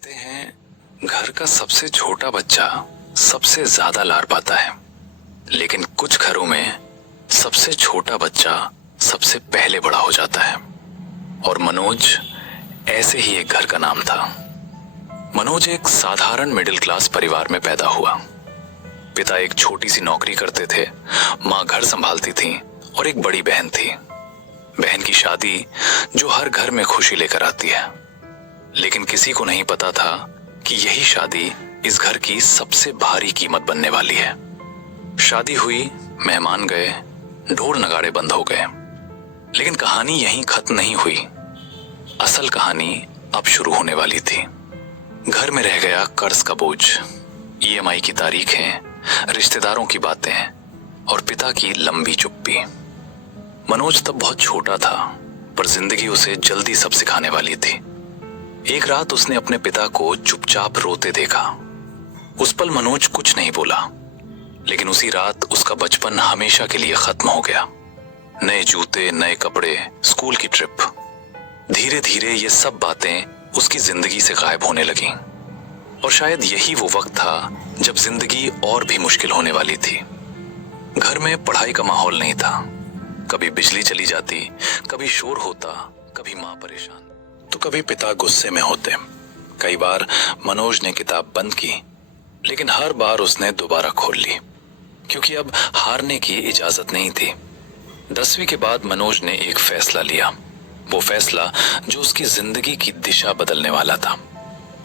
कहते हैं घर का सबसे छोटा बच्चा सबसे ज्यादा लाड पाता है, लेकिन कुछ घरों में सबसे छोटा बच्चा सबसे पहले बड़ा हो जाता है। और मनोज ऐसे ही एक घर का नाम था। मनोज एक साधारण मिडिल क्लास परिवार में पैदा हुआ। पिता एक छोटी सी नौकरी करते थे, माँ घर संभालती थी और एक बड़ी बहन थी। बहन की शादी जो हर घर में खुशी लेकर आती है, लेकिन किसी को नहीं पता था कि यही शादी इस घर की सबसे भारी कीमत बनने वाली है। शादी हुई, मेहमान गए, ढोल नगाड़े बंद हो गए, लेकिन कहानी यहीं खत्म नहीं हुई। असल कहानी अब शुरू होने वाली थी। घर में रह गया कर्ज का बोझ, ईएमआई की तारीखें, रिश्तेदारों की बातें और पिता की लंबी चुप्पी। मनोज तब बहुत छोटा था, पर जिंदगी उसे जल्दी सब सिखाने वाली थी। एक रात उसने अपने पिता को चुपचाप रोते देखा। उस पल मनोज कुछ नहीं बोला, लेकिन उसी रात उसका बचपन हमेशा के लिए खत्म हो गया। नए जूते, नए कपड़े, स्कूल की ट्रिप, धीरे धीरे ये सब बातें उसकी जिंदगी से गायब होने लगीं। और शायद यही वो वक्त था जब जिंदगी और भी मुश्किल होने वाली थी। घर में पढ़ाई का माहौल नहीं था। कभी बिजली चली जाती, कभी शोर होता, कभी माँ परेशान तो कभी पिता गुस्से में होते। कई बार मनोज ने किताब बंद की, लेकिन हर बार उसने दोबारा खोल ली, क्योंकि अब हारने की इजाजत नहीं थी। 10वीं के बाद मनोज ने एक फैसला लिया, वो फैसला जो उसकी जिंदगी की दिशा बदलने वाला था।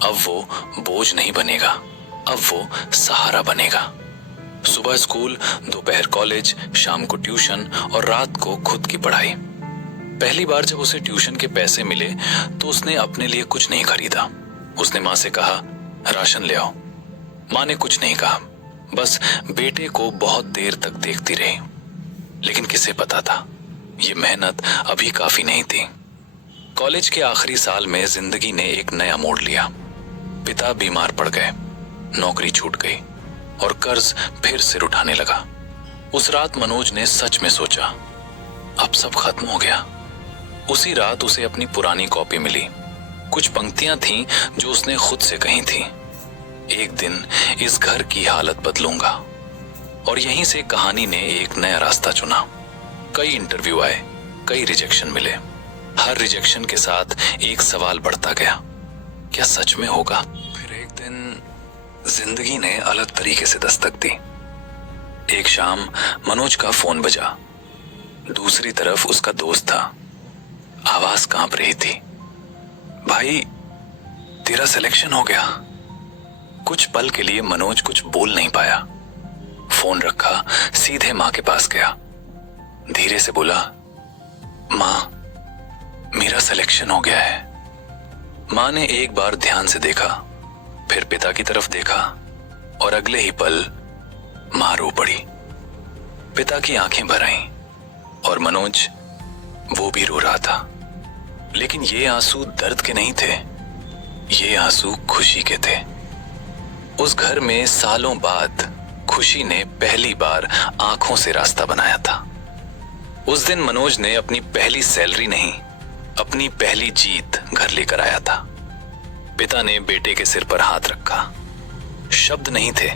अब वो बोझ नहीं बनेगा, अब वो सहारा बनेगा। सुबह स्कूल, दोपहर कॉलेज, शाम को ट्यूशन और रात को खुद की पढ़ाई। पहली बार जब उसे ट्यूशन के पैसे मिले तो उसने अपने लिए कुछ नहीं खरीदा। उसने माँ से कहा, राशन ले आओ। माँ ने कुछ नहीं कहा, बस बेटे को बहुत देर तक देखती रही। लेकिन किसे पता था ये मेहनत अभी काफी नहीं थी। कॉलेज के आखिरी साल में जिंदगी ने एक नया मोड़ लिया। पिता बीमार पड़ गए, नौकरी छूट गई और कर्ज फिर सिर उठाने लगा। उस रात मनोज ने सच में सोचा, अब सब खत्म हो गया। उसी रात उसे अपनी पुरानी कॉपी मिली। कुछ पंक्तियां थीं जो उसने खुद से कही थी, एक दिन इस घर की हालत बदलूंगा। और यहीं से कहानी ने एक नया रास्ता चुना। कई इंटरव्यू आए, कई रिजेक्शन मिले। हर रिजेक्शन के साथ एक सवाल बढ़ता गया, क्या सच में होगा? फिर एक दिन जिंदगी ने अलग तरीके से दस्तक दी। एक शाम मनोज का फोन बजा। दूसरी तरफ उसका दोस्त था। आवाज कांप रही थी, भाई तेरा सिलेक्शन हो गया। कुछ पल के लिए मनोज कुछ बोल नहीं पाया। फोन रखा, सीधे माँ के पास गया। धीरे से बोला, माँ मेरा सिलेक्शन हो गया है। माँ ने एक बार ध्यान से देखा, फिर पिता की तरफ देखा और अगले ही पल माँ रो पड़ी। पिता की आंखें भर आईं और मनोज वो भी रो रहा था। लेकिन ये आंसू दर्द के नहीं थे, ये आंसू खुशी के थे। उस घर में सालों बाद खुशी ने पहली बार आंखों से रास्ता बनाया था। उस दिन मनोज ने अपनी पहली सैलरी नहीं, अपनी पहली जीत घर लेकर आया था। पिता ने बेटे के सिर पर हाथ रखा। शब्द नहीं थे,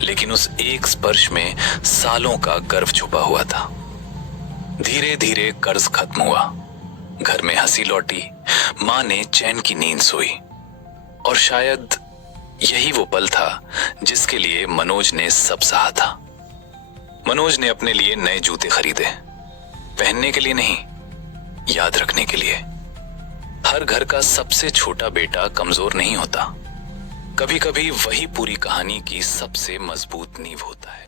लेकिन उस एक स्पर्श में सालों का गर्व छुपा हुआ था। धीरे धीरे कर्ज खत्म हुआ, घर में हंसी लौटी, माँ ने चैन की नींद सोई। और शायद यही वो पल था जिसके लिए मनोज ने सब सहा था। मनोज ने अपने लिए नए जूते खरीदे, पहनने के लिए नहीं, याद रखने के लिए। हर घर का सबसे छोटा बेटा कमजोर नहीं होता, कभी कभी वही पूरी कहानी की सबसे मजबूत नींव होता है।